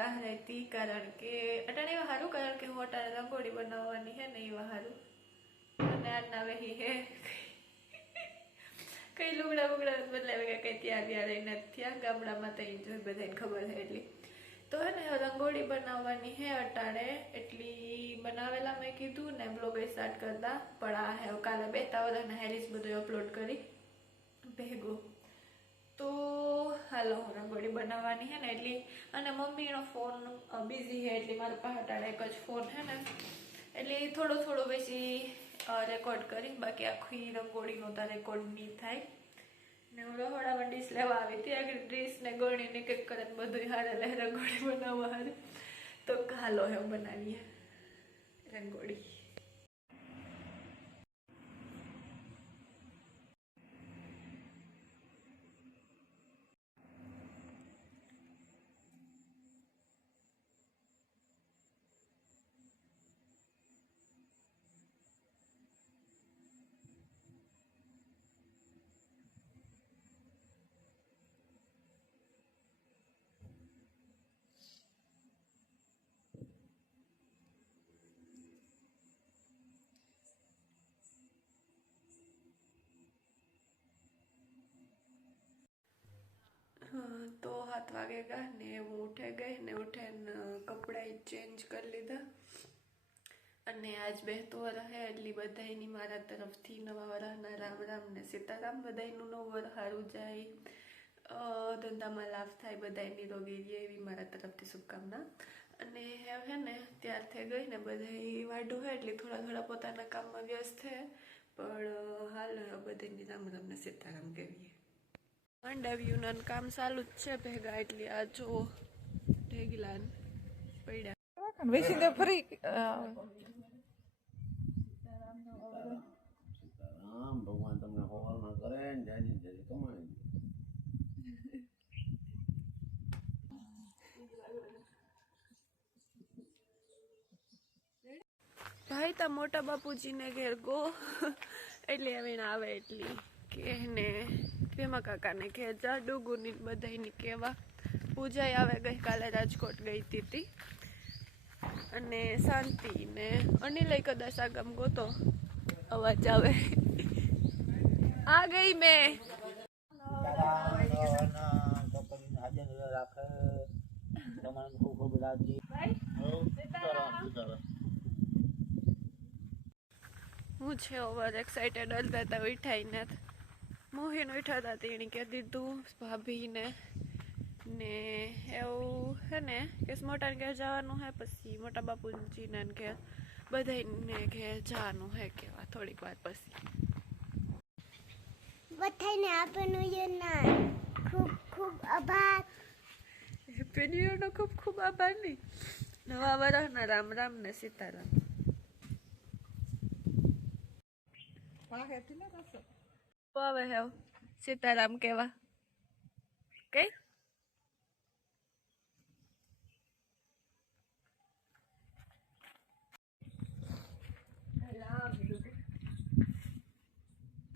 राह रहती कारण के अटाणे हारू कारण के हूँ अटाणे रंगोળી बनाववानी है ने एवा हारू अने आना वही है कई लुगड़ा बुगड़ा बदलावे के कई त्यार त्यार नथी आ गामडामां तो जो बधाने खबर है एटली तो है ने रंगोળી बनाववानी है अटाणे एटली बनावेला मैं कीधुं ने ब्लॉग स्टार्ट करता पण आ है काले बेता वरना हेरिस बधुं अपलोड करी भेगो तो हालो रंगोળી बनाववानी है ने एटली अने मम्मीनो फोन बिजी है एटली मारा पासे अटाणे एक ज फोन है ने एटली थोड़ो थोड़ो बेसी रेकॉर्ड करी बाकी आखी रंगोळीनो तो रेकॉर्ड नहीं थाय ने हूँ रहोड़ा डिश लेवा आवी थी आगे ड्रेस ने गणी ने केक करे बधुं हारे ले रंगोળી बनाववा हारे तो हालो हे बनावीए रंगोળી। तो 7 वागेगा ने हूँ उठे गई ने उठे कपड़ा चेन्ज कर लीधा अने आज बेहतो वर है एटली बधाईनी मारा तरफथी नवा वरहना राम राम ने सीताराम बधाईनुं नवुं वर हारू जाय धंधामां लाभ थाय बधाई निरोगी रहे एवी मारा तरफथी शुभकामना अने है ने त्यार थई गई ने बधाई वाढो है एटले थोड़ा थोड़ा पोताना काममां व्यस्त है पण हाल बधाईनी राम राम ने सीताराम कहेवीए। માંડવ્યુંનું કામ ચાલુ જ છે ભેગા એટલે આ જો ઢેગલા પડ્યા વેસીને ફરી રામ ભગવાન તમને હોવાના કરે ને જાજી જાજી કમાય ભાઈ તા મોટા બાપુજીને ઘેર ગો એટલે હવે આવે એટલી કે ને પ્રેમા કાકાને ઘેર જા ડુગુની બધાયની કેવા પૂજાઈ આવે ગઈકાલે રાજકોટ ગઈ હતી અને શાંતિ ને અનિલય કદાચ આ ગામ ગોતો અવાજ આવે આ ગઈ મેં હું છે ઓવર એક્સાઇટેડ હલતા હતા ઉઠાઈને મોહીન ઉઠા હતા તેણી કહી દીધું ભાભીને ને એવું હે ને કે મોટાને ઘેર જવાનું હે પછી મોટા બાપુજીને ઘેર બધાને ઘેર જવાનું હે કેવા થોડીક વાર પછી બધાને આપેનું યોના ખૂબ ખૂબ આભાર હેપી ન્યુ યરનો ખૂબ ખૂબ આભાર નહીં નવા વરસના રામ રામ ને સીતારામ હવે હેવ સીતારામ કેવા કઈ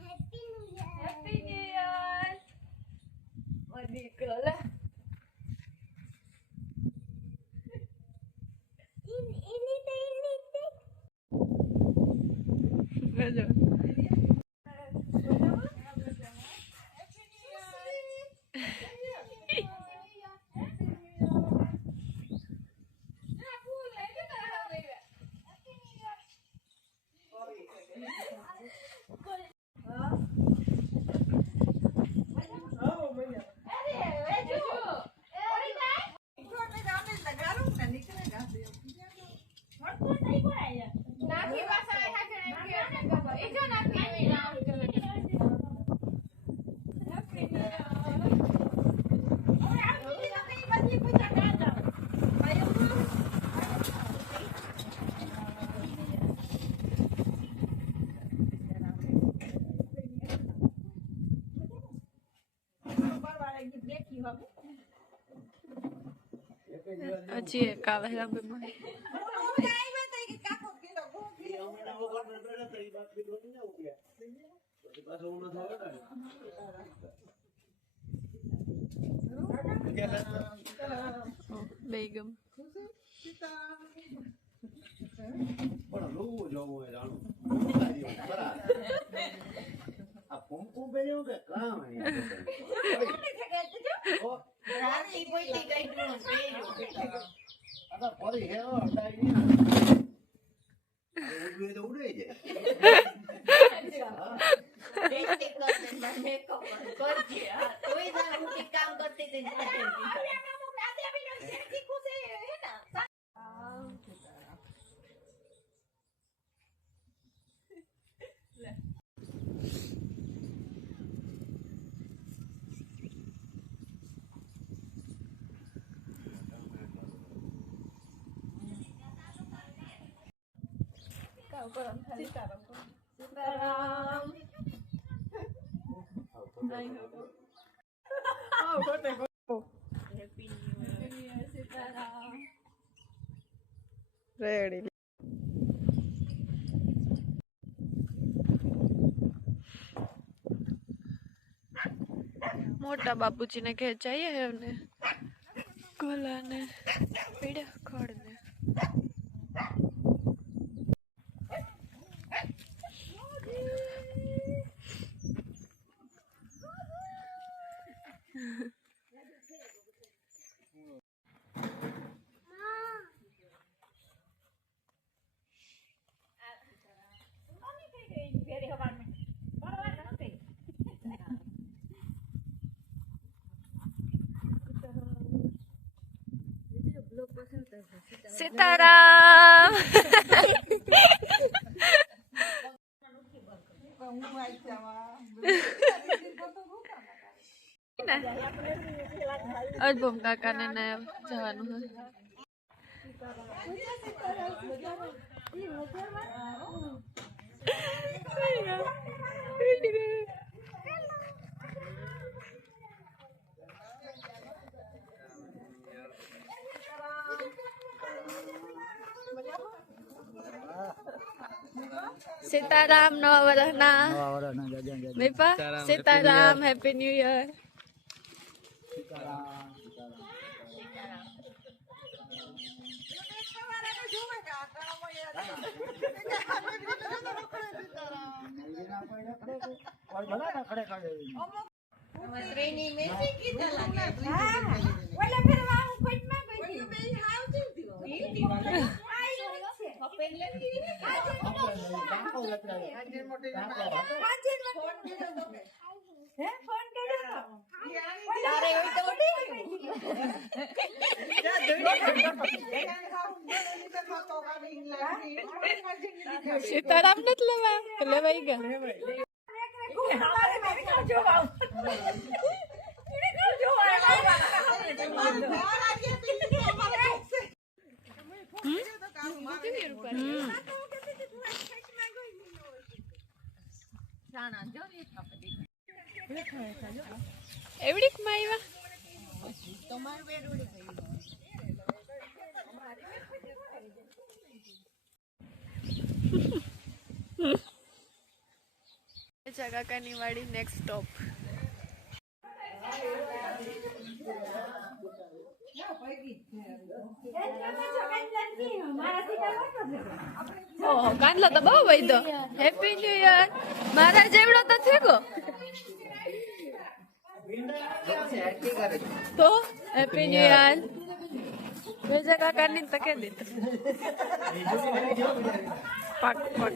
હેપી ન્યુ યર દીકરો લે ગજો હજી એક આવે લાંબીમાં બેગમ પણ રોવું જોવું હોય રાણું બરાબર આ કુમકુમ પહેર્યું કે કામ ફરી હેરો હટાઈ નહીં તો ઉડે જાય રેડી મોટા બાપુજી ને ઘેર જઈએ હે ને ગોલા ને પીડા ખડ ને સીતારામ અજબમ કાકા ને જવાનું सीताराम नवा वरना बेपा Sitaram happy new year Sitaram नत लेवा लेवाई गया एवढीक माईवा जगह का निवाड़ी नेक्स्ट स्टॉप ओह कांदलो तो बहु वैदो हैप्पी न्यू ईयर मारा जेवड़ो तो थेगो तो हैप्पी न्यू ईयर वे जगह करनी तो कह देते पक पक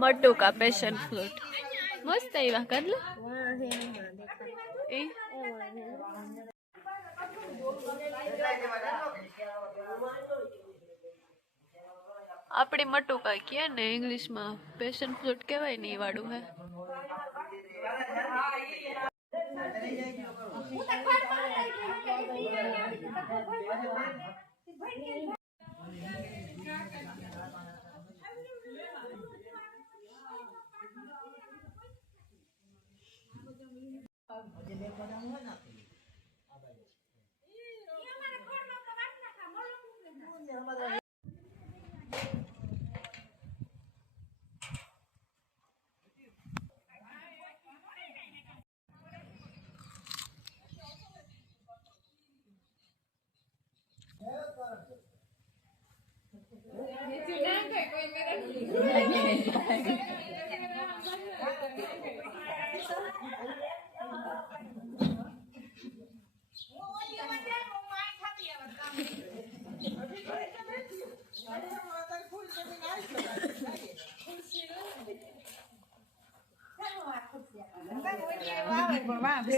मट्टू का पैशन फ्रूट मस्त है वहाँ कर लो આપણે મટુકા કહે ને ઇંગ્લિશમાં પેશન ફ્રૂટ કહેવાય ને એ વાળું હે.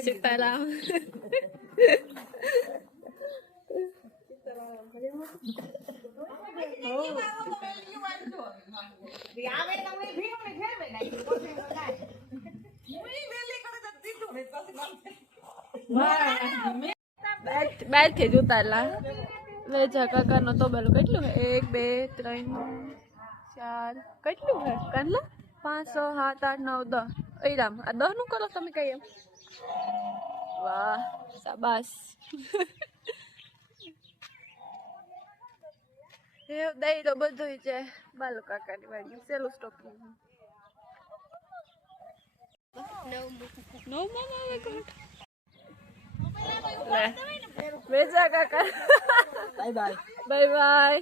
સીતારામ બાર થી જ ઉતારલા વેજા કાકા નો તોબેલો કેટલું હે 1 2 3 4 કેટલું હે કાનલા 5 6 7 8 9 10 ઈરામ આ 10 નું કરો તમે કઈ એમ વાહ શાબાશ હે દઈ તો બધું છે બાલુ કાકાની વાડી સેલું સ્ટોક નો મામા આવે કોટ વેજા કાકા બાય બાય બાય બાય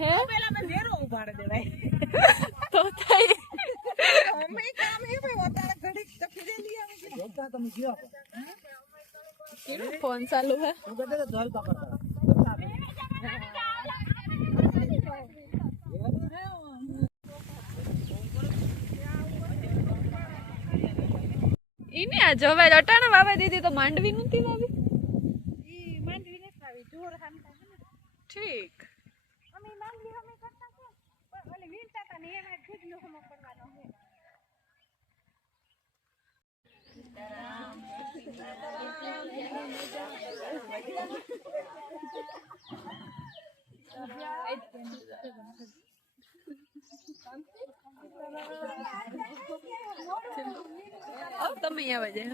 હે પેલા મે ઝેરો ઉભાડ દેવાય તો થઈ અમે કામ હે ભાઈ ઓતાળે ઘડી તકી દે લી આવે કે જોતા તમે ગયો કેનો ફોન ચાલુ હે હું કહે તો ધોલ પકડતા ઈને આ જવે અટાણા વાવે દીધી તો માંડવી નતી વાવી ઈ માંડવી ને વાવી જોર હામતા હે ઠીક અમે માંડવી અમે કરતા છે પણ ઓલે વીણતા તા ને એમાં ખુદ નો હમ પડવાનો હે તમે આવે છે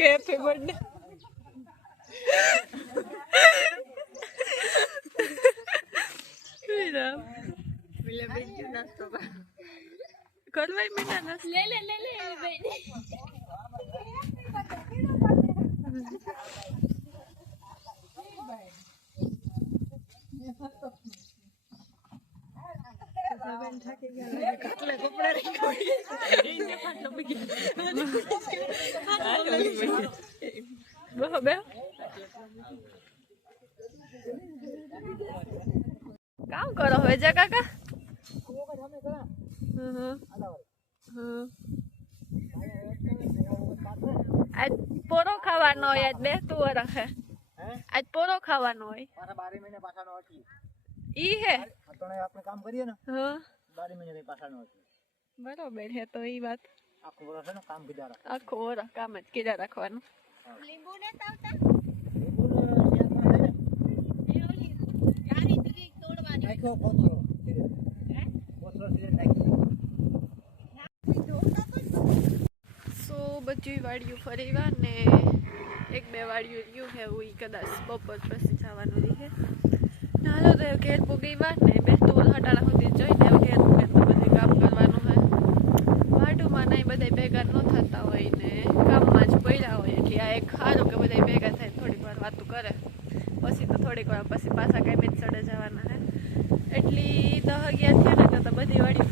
હેપી બર્થડે કરવાય મીઠા નસ લે લે લે લે બેન સાબન થાકી ગયા કેટલે કપડા રે કોઈ એને ફાટલો પડી બે કામ કરો વેજા કાકા આજ પોરો ખાવાનો હોય આજ બેસતું વરસ હે આજ પોરો ખાવાનો હોય 12 મહિને પાછાનો હતી ઈ હે આપણે કામ કરીએ ને હા 12 મહિને પાછાનો હતી બરોબર હે તો ઈ વાત આખો વરસ છે ને કામ કીધા રાખ આખો વરસ કામ જ કીધા રાખવાનું લીંબુ ને તાવતા લીંબુ ને યારી ત્રી તોડવાની નાખો કોતરો હે કોતરો સીધે નાખી બધી વાડીયું ફરીવા ને 1-2 વાડીયું રહ્યું હે હું કદાચ બપોર પછી જવાનું રહે નાલો તો ઘેર પૂગી વાત ને બેસતું હટાડા સુધી જોઈને ઘેર પૂગે તો બધું કામ કરવાનું હે વાડુમાં નહીં બધા ભેગા ન થતા હોય ને કામમાં જ પડ્યા હોય એટલે આ એક સારું કે બધા ભેગા થાય થોડીક વાર વાતું કરે પછી તો થોડીક વાર પછી પાછા કાંઈ મેચ ચડે જવાના હે એટલી 10-11 થયા ને તો બધી વાડી